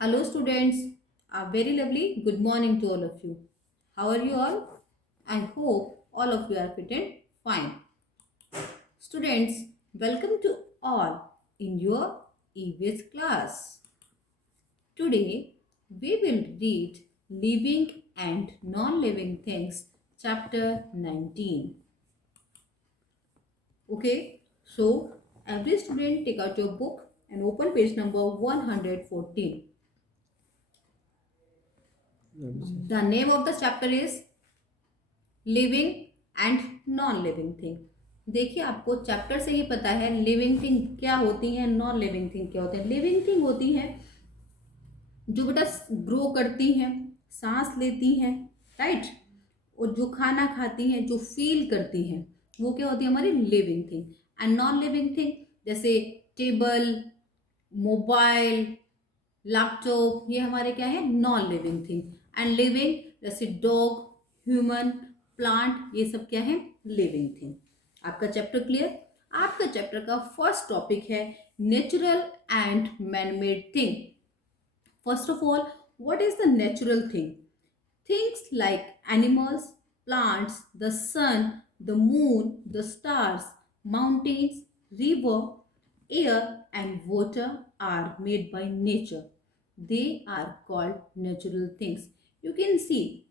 Hello, students. A very lovely good morning to all of you. How are you all? I hope all of you are fit and fine. Students, welcome to all in your EVS class. Today, we will read Living and Non-Living Things, chapter 19. Okay, so every student take out your book and open page number 114. The name of the chapter is living and non living thing. देखिए, आपको chapter से ही पता है living thing क्या होती है, non living thing क्या होती है। लिविंग थिंग होती है जो बेटा ग्रो करती हैं, सांस लेती हैं, राइट, और जो खाना खाती हैं, जो फील करती हैं, वो क्या होती है हमारी living thing. And non living thing जैसे टेबल, मोबाइल, लैपटॉप, ये हमारे क्या है, non living thing. And living जैसे डॉग, ह्यूमन, प्लांट, ये सब क्या है, लिविंग थिंग। आपका चैप्टर क्लियर। आपका चैप्टर का फर्स्ट टॉपिक है natural and manmade thing. First of all, what is the natural thing? Things like animals, plants, the sun, the moon, the stars, mountains, river, air and water are made by nature. They are called natural things. You can see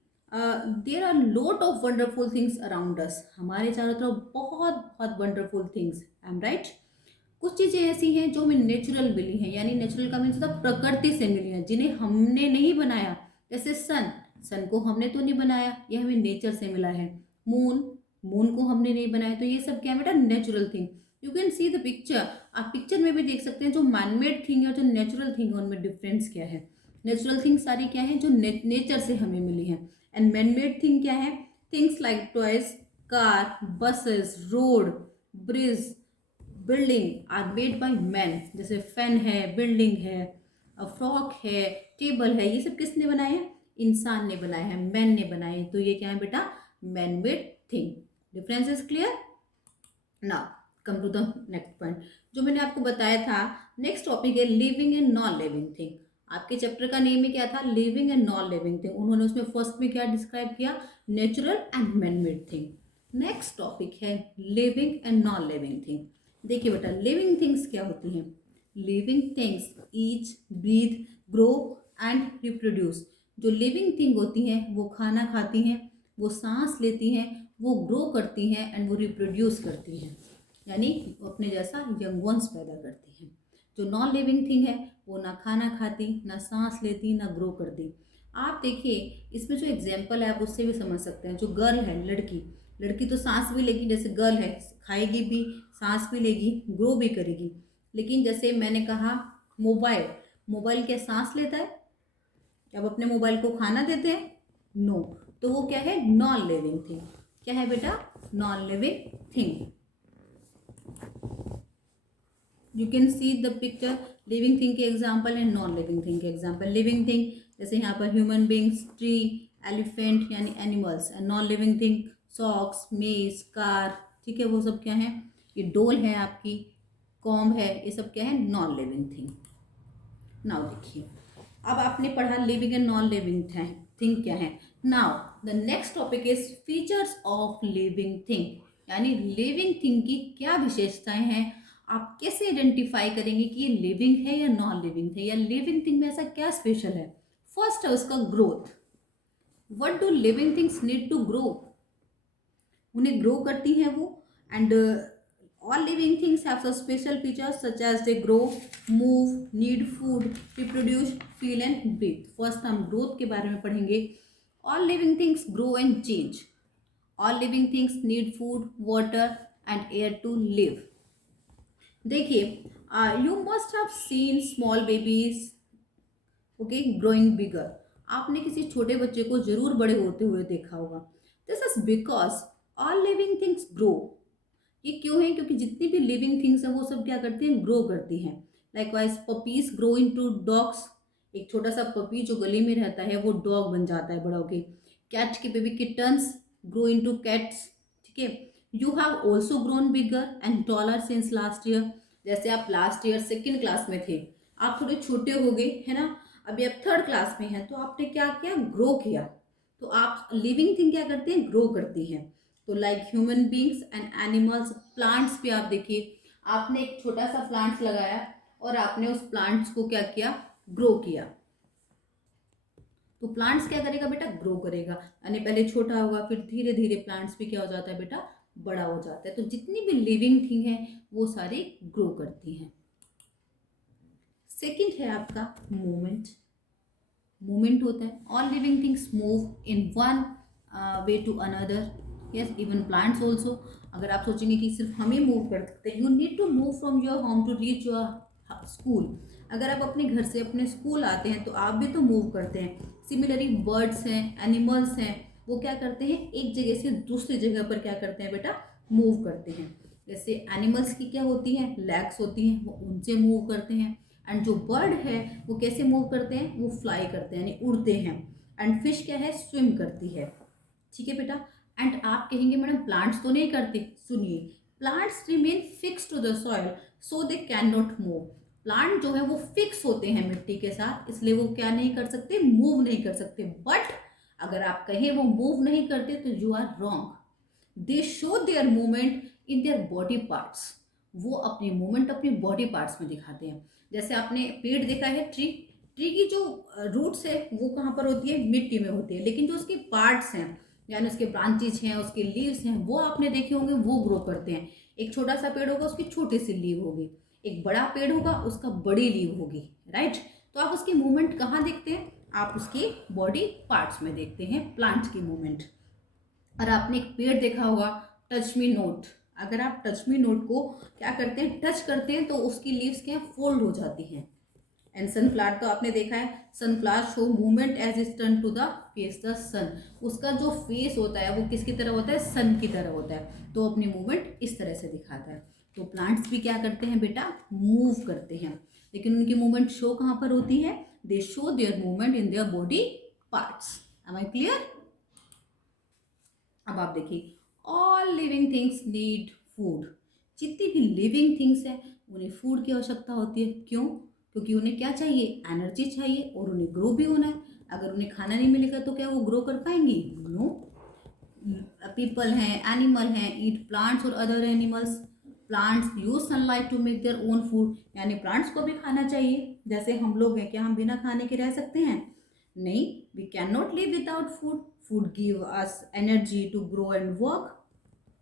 there are lot of wonderful things around us. हमारे चारों तरफ बहुत बहुत wonderful things. I'm right? कुछ चीज़ें ऐसी हैं जो हमें नेचुरल मिली हैं, यानी नेचुरल का मीन्स होता है प्रकृति से मिली हैं, जिन्हें हमने नहीं बनाया। जैसे सन को हमने तो नहीं बनाया, ये हमें नेचर से मिला है। मून को हमने नहीं बनाया, तो ये सब क्या है बेटा, natural thing. You can see the picture. आप पिक्चर में भी देख सकते हैं जो मैनमेड थिंग है और जो नेचुरल थिंग है उनमें डिफरेंस क्या है। नेचुरल थिंग सारी क्या है जो नेचर से हमें मिली है, एंड मैनमेड थिंग क्या है, things like toys, car, buses, road, bridge, building are made by man. जैसे फैन है, बिल्डिंग है, फ्रॉक है, टेबल है, ये सब किसने बनाए हैं, इंसान ने बनाए हैं, मैन ने बनाए हैं। तो ये क्या है बेटा, man made thing. Difference is clear. Now come to the next point जो मैंने आपको बताया था। नेक्स्ट टॉपिक है living and non living thing. आपके चैप्टर का नेम ही क्या था, living and non living thing. उन्होंने उसमें फर्स्ट में क्या डिस्क्राइब किया, natural and man made thing. Next topic है living and non living thing. देखिए बेटा, लिविंग थिंग्स क्या होती हैं। Living things each, breathe, grow and reproduce. जो लिविंग थिंग होती हैं वो खाना खाती हैं, वो सांस लेती हैं, वो ग्रो करती हैं एंड वो रिप्रोड्यूस करती हैं, यानी अपने जैसा यंग वंस पैदा करती हैं। जो नॉन लिविंग थिंग है वो ना खाना खाती, ना सांस लेती, ना ग्रो करती। आप देखिए इसमें जो एग्जाम्पल है आप उससे भी समझ सकते हैं। जो गर्ल है, लड़की, लड़की तो सांस भी लेगी, जैसे गर्ल है खाएगी भी, सांस भी लेगी, ग्रो भी करेगी। लेकिन जैसे मैंने कहा मोबाइल, मोबाइल क्या सांस लेता है, जब अपने मोबाइल को खाना देते हैं, नो। तो वो क्या है, नॉन लिविंग थिंग। क्या है बेटा, non living thing. You can see the picture. Living thing के एग्जाम्पल है, नॉन लिविंग थिंग के एग्जाम्पल। लिविंग थिंग जैसे यहाँ पर ह्यूमन बींग्स, ट्री, एलिफेंट यानी animals. And non living thing socks, मेज, कार, ठीक है, वो सब क्या है, ये डोल है आपकी, कॉम्ब है, ये सब क्या है, नॉन लिविंग थिंग। नाउ देखिए, अब आपने पढ़ा living and non living thing क्या है। Now the next topic is features of living thing, यानी लिविंग थिंग की क्या विशेषताएं हैं। आप कैसे आइडेंटिफाई करेंगे कि ये लिविंग है या नॉन लिविंग है, या लिविंग थिंग में ऐसा क्या स्पेशल है। फर्स्ट है उसका growth. What do living things need to grow, उन्हें ग्रो करती हैं वो। And all living things have some special features such as they grow, move, need food, reproduce, feel and breathe. First हम growth के बारे में पढ़ेंगे। all living things grow and change. all living things need food, water and air to live. देखिए, you must have seen small babies, okay, growing bigger. आपने किसी छोटे बच्चे को जरूर बड़े होते हुए देखा होगा। This is because all living things grow. ये क्यों है, क्योंकि जितनी भी लिविंग थिंग्स हैं वो सब क्या करती हैं, ग्रो करती हैं। Likewise puppies grow into dogs. एक छोटा सा पपी जो गली में रहता है वो डॉग बन जाता है बड़ा होके। कैट के baby kittens grow into cats, ठीक है। You have also grown bigger and taller since last year. जैसे आप लास्ट ईयर सेकेंड क्लास में थे, आप थोड़े छोटे हो गए है ना, अभी आप थर्ड क्लास में हैं तो आपने क्या किया, ग्रो किया। तो आप लिविंग थिंग क्या करते हैं, ग्रो करती हैं। तो like human beings and animals, plants भी आप देखिए, आपने एक छोटा सा प्लांट्स लगाया और आपने उस प्लांट्स को क्या किया, ग्रो किया। तो प्लांट्स क्या करेगा बेटा, ग्रो करेगा, यानी पहले छोटा होगा फिर धीरे धीरे प्लांट्स भी क्या हो जाता है बेटा, बड़ा हो जाता है। तो जितनी भी लिविंग थिंग है वो सारी ग्रो करती हैं। सेकंड है आपका मूवमेंट। मूवमेंट होता है, all living things move in one way to another, yes even plants also. अगर आप सोचेंगे कि सिर्फ हम ही मूव कर सकते हैं, you need to move from your home to reach your school. अगर आप अपने घर से अपने स्कूल आते हैं तो आप भी तो मूव करते हैं। सिमिलरली बर्ड्स हैं, एनिमल्स हैं, वो क्या करते हैं, एक जगह से दूसरी जगह पर क्या करते हैं बेटा, मूव करते हैं। जैसे एनिमल्स की क्या होती हैं, लेग्स होती हैं, वो उनसे मूव करते हैं। एंड जो बर्ड है वो कैसे मूव करते हैं, वो फ्लाई करते हैं, यानी उड़ते हैं। एंड फिश क्या है, स्विम करती है। ठीक है बेटा। एंड आप कहेंगे मैडम प्लांट्स तो नहीं करते, सुनिए, plants remain fix to the soil so they can not move. Plant जो है वो फिक्स होते हैं मिट्टी के साथ, इसलिए वो क्या नहीं कर सकते, मूव नहीं कर सकते। बट अगर आप कहें वो मूव नहीं करते तो you are wrong. They show their movement in their body parts. वो अपनी मूवमेंट अपनी बॉडी पार्ट्स में दिखाते हैं। जैसे आपने पेड़ देखा है, ट्री, ट्री की जो रूट्स है वो कहाँ पर होती है, मिट्टी में होती है, लेकिन जो उसके पार्ट्स हैं यानी उसके ब्रांचेज हैं, उसके लीव्स हैं, वो आपने देखे होंगे, वो ग्रो करते हैं। एक छोटा सा पेड़ होगा, उसकी छोटी सी लीव होगी। एक बड़ा पेड़ होगा, उसका बड़ी लीव होगी, राइट। तो आप उसकी मूवमेंट कहाँ देखते हैं, आप उसके बॉडी पार्ट्स में देखते हैं प्लांट्स की मूवमेंट। और आपने एक पेड़ देखा होगा, टच मी नोट। अगर आप टच मी नोट को क्या करते हैं, टच करते हैं, तो उसकी लीव्स क्या फोल्ड हो जाती हैं। एंड सनफ्लावर तो आपने देखा है, sunflower show movement as is turn to the face the sun. उसका जो फेस होता है वो किसकी तरह होता है, सन की तरह होता है। तो अपनी मूवमेंट इस तरह से दिखाता है। तो प्लांट्स भी क्या करते हैं बेटा, मूव करते हैं, लेकिन उनकी मूवमेंट शो कहाँ पर होती है, they show their movement in their body parts. Am I clear. अब आप देखिए, all living things need food. जितनी भी लिविंग थिंग्स हैं उन्हें फूड की आवश्यकता होती है। क्यों, क्योंकि उन्हें क्या चाहिए, एनर्जी चाहिए, और उन्हें ग्रो भी होना है। अगर उन्हें खाना नहीं मिलेगा तो क्या वो ग्रो कर पाएंगी, नो। पीपल हैं, एनिमल हैं, ईट प्लांट्स और other animals. Plants use sunlight to make their own food, यानी प्लांट्स को भी खाना चाहिए। जैसे हम लोग हैं, क्या हम बिना खाने के रह सकते हैं, नहीं, we can not live without food. Food give us energy to grow and work.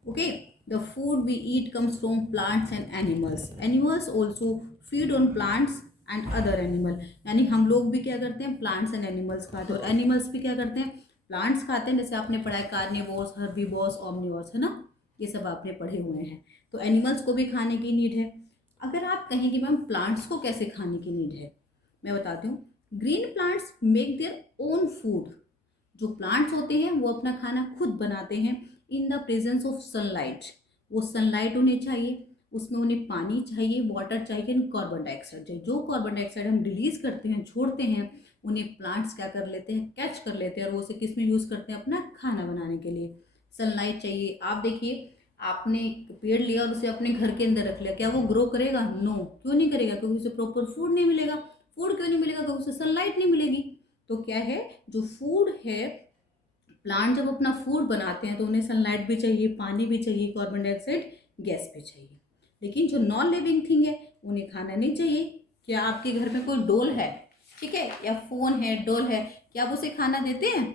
Okay, the food we eat comes from plants and animals. Animals also feed on plants and other animal. यानी हम लोग भी क्या करते हैं, plants and animals खाते हैं, और एनिमल्स भी क्या करते हैं, प्लांट्स खाते हैं। जैसे आपने पढ़ा है कार्निवोर्स, हर्बीवोर्स, ओमनिवोर्स, है ना, ये सब आपने पढ़े हुए हैं। तो एनिमल्स को भी खाने की नीड है। अगर आप कहें कि मैम प्लांट्स को कैसे खाने की नीड है, मैं बताती हूँ। Green plants make their own food. जो प्लांट्स होते हैं वो अपना खाना खुद बनाते हैं in the presence of sunlight. वो सनलाइट उन्हें चाहिए, उसमें उन्हें पानी चाहिए, वाटर चाहिए, कार्बन डाइऑक्साइड चाहिए। जो कार्बन डाइऑक्साइड हम रिलीज करते हैं, छोड़ते हैं, उन्हें प्लांट्स क्या कर लेते हैं, कैच कर लेते हैं, और वो उसे किस में यूज़ करते हैं, अपना खाना बनाने के लिए। सनलाइट चाहिए। आप देखिए, आपने पेड़ लिया और उसे अपने घर के अंदर रख लिया, क्या वो ग्रो करेगा, नो। क्यों नहीं करेगा, क्योंकि उसे प्रॉपर फूड नहीं मिलेगा। फूड क्यों नहीं मिलेगा, क्योंकि उसे सनलाइट नहीं मिलेगी। तो क्या है, जो फूड है, प्लांट जब अपना फूड बनाते हैं तो उन्हें सनलाइट भी चाहिए, पानी भी चाहिए, कार्बन डाइऑक्साइड गैस भी चाहिए। लेकिन जो नॉन लिविंग थिंग है उन्हें खाना नहीं चाहिए। क्या आपके घर में कोई डॉल है, ठीक है, या फोन है, डॉल है, क्या आप उसे खाना देते हैं,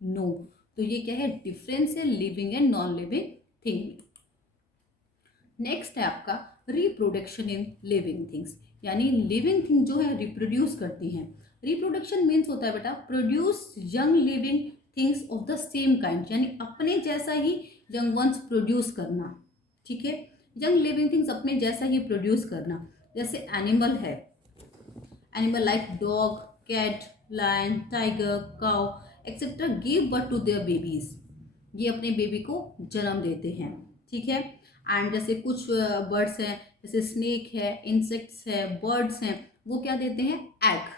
नो। तो ये क्या है, डिफरेंस है living and non living thing. Next है आपका रिप्रोडक्शन इन लिविंग थिंग्स, यानी लिविंग थिंग जो है रिप्रोड्यूस करती हैं। रिप्रोडक्शन मीन्स होता है बेटा, produce young living things of the same kind, यानी अपने जैसा ही यंग वंस प्रोड्यूस करना। ठीक है, यंग लिविंग थिंग्स अपने जैसा ही प्रोड्यूस करना। जैसे एनिमल है, animal like dog, cat, lion, tiger, cow etcetera give birth to their babies. ये अपने बेबी को जन्म देते हैं, ठीक है। एंड जैसे कुछ बर्ड्स हैं, जैसे स्नेक है, इंसेक्ट्स है, बर्ड्स हैं, वो क्या देते हैं, एग।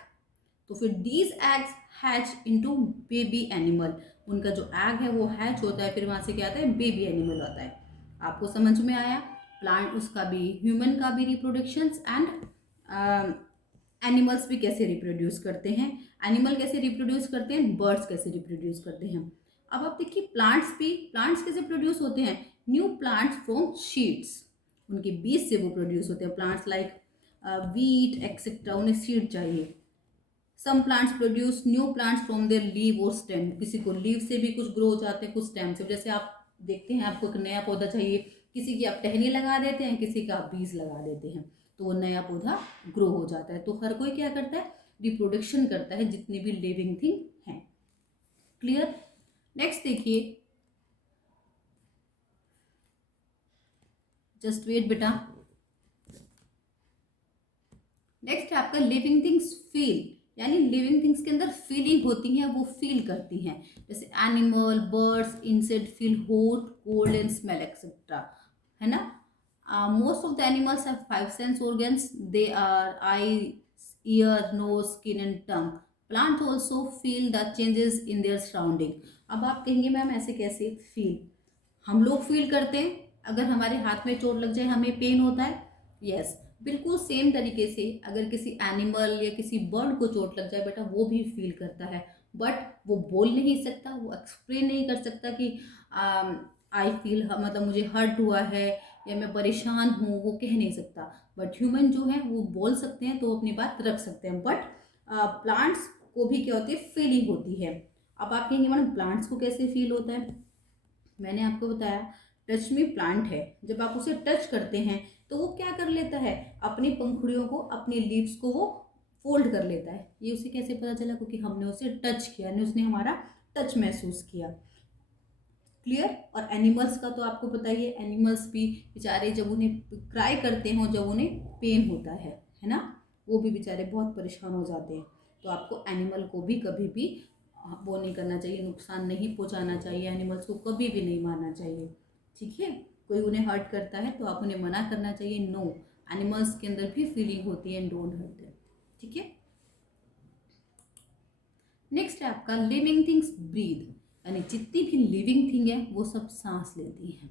तो फिर these eggs hatch into baby animal. उनका जो एग है वो हैच होता है, फिर वहाँ से क्या आता है, बेबी एनिमल आता है। आपको समझ में आया, प्लांट उसका भी, ह्यूमन का भी रिप्रोडक्शंस एंड एनिमल्स भी कैसे रिप्रोड्यूस करते हैं, एनिमल कैसे रिप्रोड्यूस करते हैं, बर्ड्स कैसे रिप्रोड्यूस करते हैं। अब आप देखिए प्लांट्स कैसे प्रोड्यूस होते हैं, न्यू प्लांट्स फ्रॉम शीड्स, उनके बीज से वो प्रोड्यूस होते हैं। प्लांट्स लाइक वीट एक्सेट्रा, उन्हें सीड चाहिए। Some plants produce new plants from their leave और स्टेम, किसी को लीव से भी कुछ ग्रो हो जाते हैं, कुछ स्टेम से। जैसे आप देखते हैं आपको एक नया पौधा चाहिए, किसी की आप टहनी लगा देते हैं, किसी का आप बीज लगा देते हैं, तो वो नया पौधा ग्रो हो जाता है। तो हर कोई क्या करता है, रिप्रोडक्शन करता है, जितने भी लिविंग थिंग हैं। क्लियर। नेक्स्ट देखिए, जस्ट वेट बेटा। नेक्स्ट है आपका लिविंग थिंग्स फील, यानी लिविंग थिंग्स के अंदर फीलिंग होती है, वो फील करती हैं। जैसे animal, birds, insect feel hot, cold and smell etcetera, है ना। Most of the animals have 5 sense organs, they are eye, ear, nose, skin and tongue. Plant also feel the changes in their surrounding. अब आप कहेंगे ma'am ऐसे कैसे feel, हम लोग feel करते हैं, अगर हमारे हाथ में चोट लग जाए हमें पेन होता है, यस। बिल्कुल सेम तरीके से अगर किसी एनिमल या किसी बर्ड को चोट लग जाए बेटा, वो भी फील करता है, बट वो बोल नहीं सकता, वो एक्सप्लेन नहीं कर सकता कि आई फील, मतलब मुझे हर्ट हुआ है या मैं परेशान हूँ, वो कह नहीं सकता। बट ह्यूमन जो है वो बोल सकते हैं, तो वो अपनी बात रख सकते हैं। बट प्लांट्स को भी क्या होती है, फीलिंग होती है। अब आप कहेंगे मैडम प्लांट्स को कैसे फील होता है, मैंने आपको बताया टच में प्लांट है, जब आप उसे टच करते हैं तो वो क्या कर लेता है, अपनी पंखुड़ियों को, अपनी लीव्स को वो फोल्ड कर लेता है। ये उसे कैसे पता चला, क्योंकि हमने उसे टच किया, यानी उसने हमारा टच महसूस किया। क्लियर। और एनिमल्स का तो आपको पता ही है, एनिमल्स भी बेचारे जब उन्हें क्राई करते हो, जब उन्हें पेन होता है ना, वो भी बेचारे बहुत परेशान हो जाते हैं। तो आपको एनिमल को भी कभी भी वो नहीं करना चाहिए, नुकसान नहीं पहुंचाना चाहिए, एनिमल्स को कभी भी नहीं मारना चाहिए, ठीक है। कोई उन्हें हर्ट करता है तो आप उन्हें मना करना चाहिए, नो, एनिमल्स के अंदर भी फीलिंग होती है एंड डोंट हर्ट देम, ठीक है। नेक्स्ट है आपका लिविंग थिंग्स ब्रीथ, यानी जितनी भी लिविंग थिंग है वो सब सांस लेती हैं।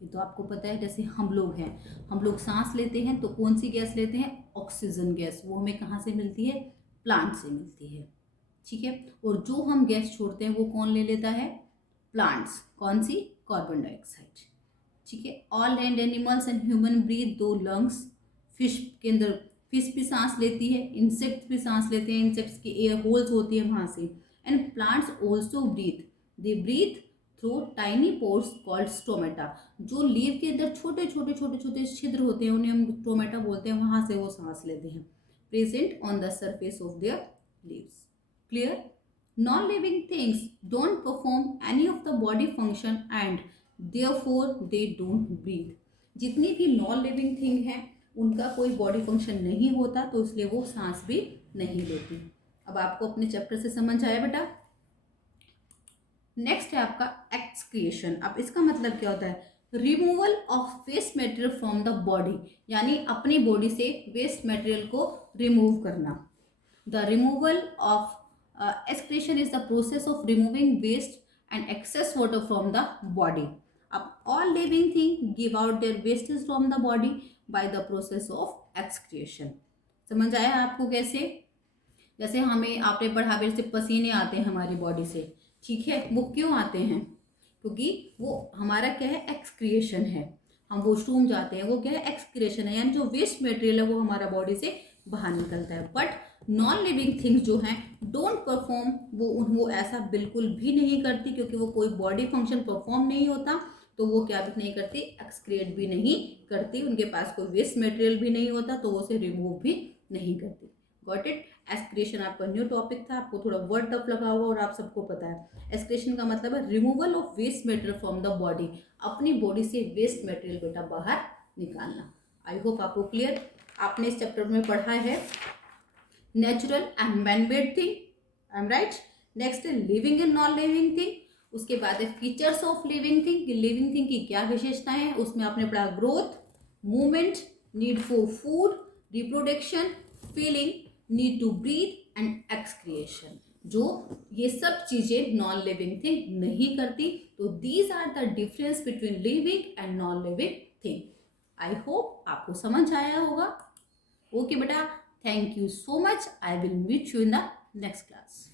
ये तो आपको पता है, जैसे हम लोग हैं, हम लोग सांस लेते हैं तो कौन सी गैस लेते हैं, ऑक्सीजन गैस। वो हमें कहाँ से मिलती है, प्लांट से मिलती है, ठीक है। और जो हम गैस छोड़ते हैं वो कौन ले लेता है, प्लांट्स। कौन सी, कार्बन डाइऑक्साइड, ठीक है। All land animals and human breathe through lungs, fish के अंदर, फिश भी सांस लेती है, इंसेक्ट भी सांस लेते हैं, इंसेक्ट्स की एयर होल्स होती है वहाँ से। And plants also breathe, they breathe through tiny pores called stomata. जो लीव के अंदर छोटे छोटे छोटे छोटे छिद्र होते हैं, उन्हें हम स्टोमेटा बोलते हैं, वहाँ से वो सांस लेते हैं, present on the surface of their leaves. Clear. Non living things don't perform any of the body function and therefore they don't breathe. जितनी भी नॉन लिविंग थिंग है उनका कोई बॉडी फंक्शन नहीं होता, तो इसलिए वो सांस भी नहीं लेती। अब आपको अपने चैप्टर से समझ आया बेटा। नेक्स्ट है आपका एक्सक्रिएशन। अब इसका मतलब क्या होता है, removal of waste material from the body, यानी अपनी बॉडी से वेस्ट मटेरियल को रिमूव करना। The removal of excretion is the process of removing waste and excess water from the body. अब all living thing give out their wastes from the body by the process of excretion. समझ आया आपको कैसे, जैसे हमें आपने पढ़ा फिर से पसीने आते हैं हमारी बॉडी से, ठीक है। वो क्यों आते हैं, क्योंकि वो हमारा क्या है, एक्सक्रिएशन है। हम वॉशरूम जाते हैं, वो क्या है, एक्सक्रिएशन है, यानी जो वेस्ट मटेरियल है वो हमारा बॉडी से बाहर निकलता है। बट नॉन लिविंग थिंग्स जो हैं डोंट परफॉर्म, वो ऐसा बिल्कुल भी नहीं करती, क्योंकि वो कोई बॉडी फंक्शन परफॉर्म नहीं होता, तो वो क्या भी नहीं करती, एक्सक्रिएट भी नहीं करती, उनके पास कोई वेस्ट मटेरियल भी नहीं होता, तो वो उसे रिमूव भी नहीं करती। Got it. एक्सक्रिएशन आपका न्यू टॉपिक था, आपको थोड़ा वर्ड टफ लगा होगा और आप सबको पता है। एक्सक्रिएशन का मतलब है removal of waste material from the body, अपनी बॉडी से वेस्ट मटेरियल बेटा बाहर निकालना। आई होप आपको क्लियर। आपने इस चैप्टर में पढ़ा है natural and manmade thing, I am right. Next है living and non living thing, उसके बाद है features of living thing, living thing की क्या विशेषताएं हैं, उसमें आपने पढ़ा growth, movement, need for food, reproduction, feeling, need to breathe and excretion. जो ये सब चीजें नॉन लिविंग थिंग नहीं करती, तो these are the difference between living and non living thing. I hope आपको समझ आया होगा। ओके बेटा, Thank you so much. I will meet you in the next class.